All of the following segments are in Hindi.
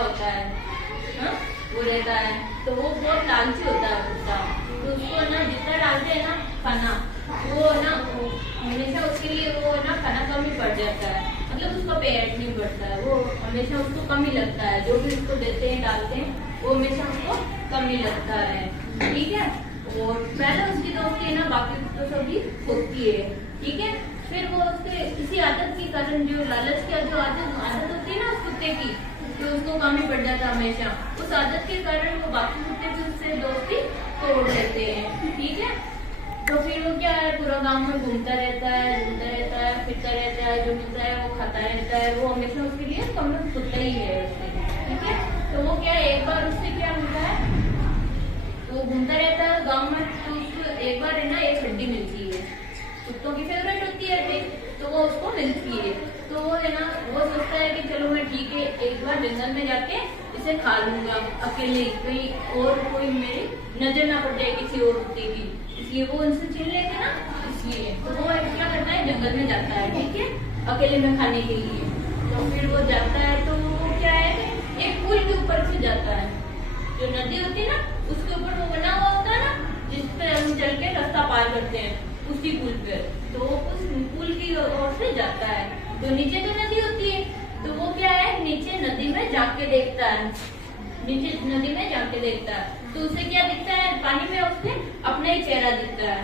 होता है, हाँ वो रहता है, तो वो बहुत लालची होता है कुत्ता। तो उसको ना जितना डालते हैं ना खाना, वो ना हमेशा उसके लिए वो ना खाना कम ही पड़ जाता है, मतलब उसका पेट नहीं बढ़ता है, वो हमेशा उसको कम ही लगता है, जो भी उसको देते हैं डालते हैं वो हमेशा उसको कम ही लगता है, ठीक है। और पहले उसकी दोस्ती है ना बाकी कुत्तों से भी होती है, ठीक है। फिर वो उसके किसी आदत के कारण, जो लालच की जो आदत होती है ना उस कुत्ते की, तो उसको कम ही पड़ जाता है हमेशा, उस आदत के कारण वो बाकी कुत्ते भी उससे दोस्ती तोड़ लेते हैं, ठीक है। तो फिर वो क्या है, पूरा गांव में घूमता रहता है, फिरता रहता है, जो मिलता है वो खाता रहता है, वो हमेशा उसके लिए कम कुत्ता ही है उसके, ठीक है। तो वो क्या है, एक बार उससे क्या मिलता है, तो वो घूमता रहता है गांव में, तो उसको एक बार है ना एक हड्डी मिलती है, कुत्तों की फेवरेट होती है हड्डी, तो वो उसको मिलती है। तो वो है ना, वो सोचता है कि चलो मैं ठीक है एक बार जंगल में जाके इसे खा लूंगा अकेले, कहीं और कोई मेरी नजर ना पड़ जाए किसी और कुत्ते की, इसलिए वो उनसे छीन लेते ना, इसलिए तो वो क्या करता है जंगल में जाता है, ठीक है, अकेले में खाने के लिए। तो फिर वो जाता है, तो वो क्या है, एक पुल के ऊपर से जाता है, जो नदी होती है ना उसके ऊपर वो बना हुआ होता है ना, जिसपे हम चल के रास्ता पार करते हैं, उसी पुल पे, तो उस पुल की ओर से जाता है। तो नीचे तो नदी होती है, तो वो क्या है, नीचे नदी में जाके देखता है, नीचे नदी में जाके देखता है, तो उसे क्या दिखता है, पानी में उसके अपना ही चेहरा दिखता है,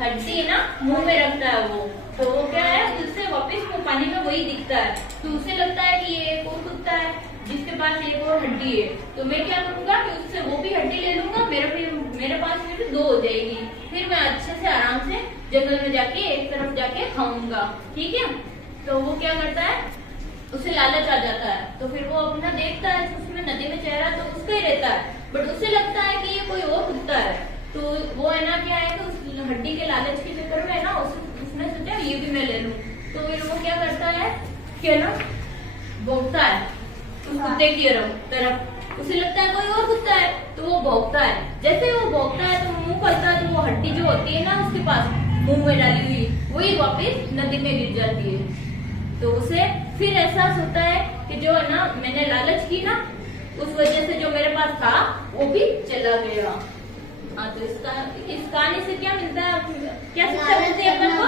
हड्डी ना मुंह में रखता है वो, तो वो क्या है, उससे वापस वो पानी में वही दिखता है, तो उसे लगता है कि ये एक और कुत्ता है जिसके पास एक और हड्डी है, तो मैं क्या करूंगा कि उससे वो भी हड्डी ले लूंगा, मेरे पास फिर 2 हो जाएगी, फिर मैं अच्छे से आराम से जंगल में जाके एक तरफ जाके खाऊंगा, ठीक है। तो वो क्या करता है, उसे लालच आ जाता है, तो फिर वो अपना देखता है उसमें नदी में चेहरा तो उसका ही रहता है, बट उसे लगता है कि ये कोई और कुत्ता है, तो वो है ना क्या है कि उस हड्डी के लालच के चक्कर में है ना उसने सोचा ये भी मैं ले लूं, तो फिर वो क्या करता है कि ना भौंकता है उस कुत्ते की तरफ, उसे लगता है कोई और कुत्ता है, तो वो भौंकता है, जैसे वो भौंकता है तो मुंह करता है, तो वो हड्डी जो होती है ना उसके पास मुंह में डाली हुई वही वापिस नदी में गिर जाती है। तो उसे फिर एहसास होता है कि जो है ना मैंने लालच की ना, उस वजह से जो मेरे पास था वो भी चला गया। हाँ, तो इस कहानी से क्या मिलता है, क्या शिक्षा मिलती है अपन को?